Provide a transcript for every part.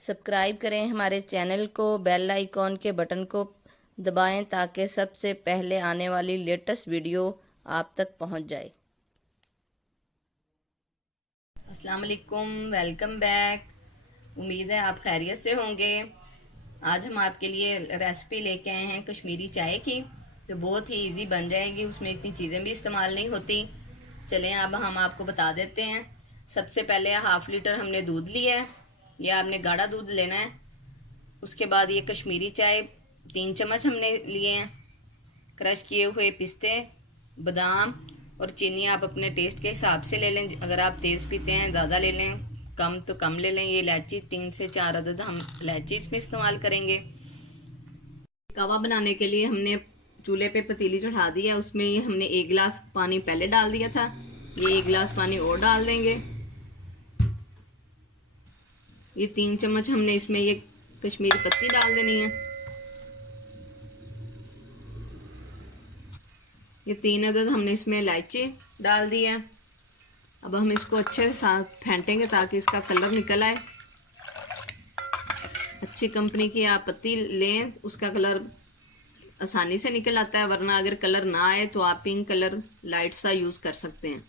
Subscribe करें हमारे channel को, बेल आइकॉन के बटन को दबाएं ताकि सबसे पहले आने वाली लेटेस्ट वीडियो आप तक पहुंच जाए। अस्सलाम वालेकुम, वेलकम बैक। उम्मीद है आप खैरियत से होंगे। आज हम आपके लिए रेसिपी लेके आए हैं कश्मीरी चाय की, तो बहुत ही इजी बन जाएगी, उसमें इतनी चीज़ें भी इस्तेमाल नहीं होती। चलें अब हम आपको बता देते हैं। सबसे पहले 1/2 लीटर हमने दूध लिया है, ये आपने गाढ़ा दूध लेना है। उसके बाद ये कश्मीरी चाय 3 चम्मच हमने लिए हैं। क्रश किए हुए पिस्ते, बादाम और चीनी आप अपने टेस्ट के हिसाब से ले लें। अगर आप तेज़ पीते हैं ज़्यादा ले लें, कम तो कम ले लें। ये इलायची 3 से 4 अदद हम इलायची इसमें इस्तेमाल करेंगे। कहवा बनाने के लिए हमने चूल्हे पे पतीली चढ़ा दी है, उसमें ये हमने 1 गिलास पानी पहले डाल दिया था। ये 1 गिलास पानी और डाल देंगे। ये 3 चम्मच हमने इसमें ये कश्मीरी पत्ती डाल देनी है। ये 3 अदद हमने इसमें इलायची डाल दी है। अब हम इसको अच्छे से साथ फेंटेंगे ताकि इसका कलर निकल आए। अच्छी कंपनी की आप पत्ती लें, उसका कलर आसानी से निकल आता है, वरना अगर कलर ना आए तो आप पिंक कलर लाइट सा यूज़ कर सकते हैं।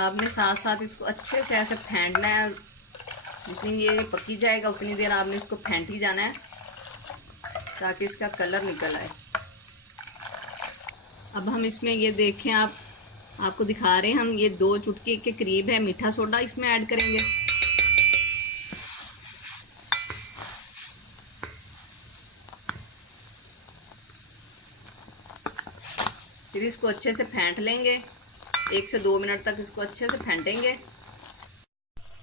आपने साथ साथ इसको अच्छे से ऐसे फेंटना है। जितनी ये पकी जाएगा उतनी देर आपने इसको फेंट ही जाना है ताकि इसका कलर निकल आए। अब हम इसमें ये देखें, आपको दिखा रहे हैं, हम ये 2 चुटकी के करीब है मीठा सोडा इसमें ऐड करेंगे। फिर इसको अच्छे से फेंट लेंगे। 1 से 2 मिनट तक इसको अच्छे से फेंटेंगे।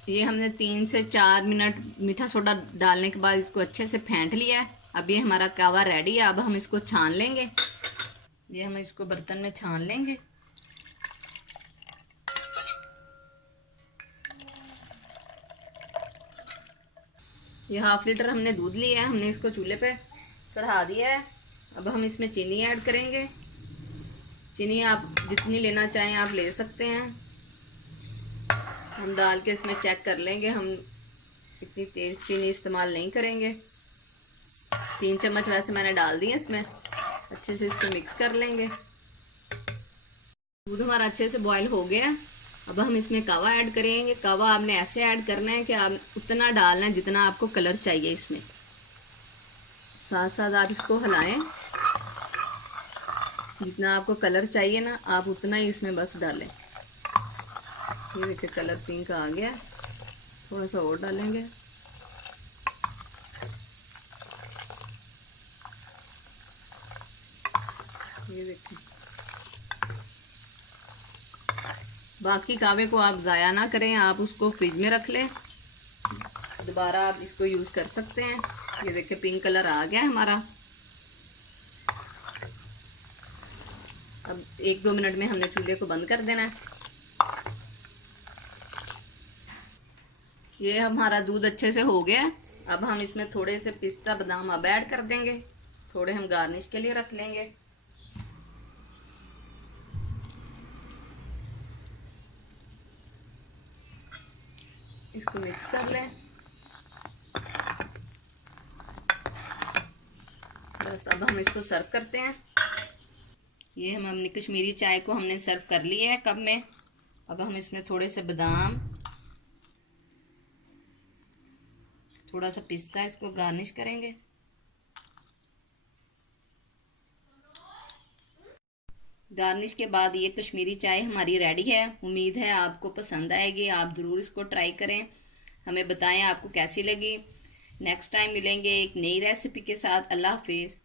ये हमने 3 से 4 मिनट मीठा सोडा डालने के बाद इसको अच्छे से फेंट लिया है। अब ये हमारा कहवा रेडी है। अब हम इसको छान लेंगे। ये हम इसको बर्तन में छान लेंगे। ये 1/2 लीटर हमने दूध लिया है, हमने इसको चूल्हे पे चढ़ा दिया है। अब हम इसमें चीनी ऐड करेंगे। चीनी आप जितनी लेना चाहें आप ले सकते हैं। हम डाल के इसमें चेक कर लेंगे, हम इतनी तेज़ चीनी इस्तेमाल नहीं करेंगे। 3 चम्मच वैसे मैंने डाल दी है इसमें। अच्छे से इसको मिक्स कर लेंगे। दूध हमारा अच्छे से बॉईल हो गया। अब हम इसमें कहवा ऐड करेंगे। कहवा आपने ऐसे ऐड करना है कि आप उतना डालना है जितना आपको कलर चाहिए। इसमें साथ साथ आप इसको हिलाएं। जितना आपको कलर चाहिए ना, आप उतना ही इसमें बस डालें। ये देखिए कलर पिंक आ गया, थोड़ा सा और डालेंगे। ये देखिए, बाकी कहवे को आप ज़ाया ना करें, आप उसको फ्रिज में रख लें, दोबारा आप इसको यूज़ कर सकते हैं। ये देखिए पिंक कलर आ गया हमारा। अब 1-2 मिनट में हमने चूल्हे को बंद कर देना है। ये हमारा दूध अच्छे से हो गया। अब हम इसमें थोड़े से पिस्ता बादाम अब ऐड कर देंगे, थोड़े हम गार्निश के लिए रख लेंगे। इसको मिक्स कर लें। बस अब हम इसको सर्व करते हैं। ये हमने कश्मीरी चाय को हमने सर्व कर लिया है कप में। अब हम इसमें थोड़े से बादाम, थोड़ा सा पिस्ता इसको गार्निश करेंगे। गार्निश के बाद ये कश्मीरी चाय हमारी रेडी है। उम्मीद है आपको पसंद आएगी, आप ज़रूर इसको ट्राई करें, हमें बताएं आपको कैसी लगी। नेक्स्ट टाइम मिलेंगे एक नई रेसिपी के साथ। अल्लाह हाफिज़।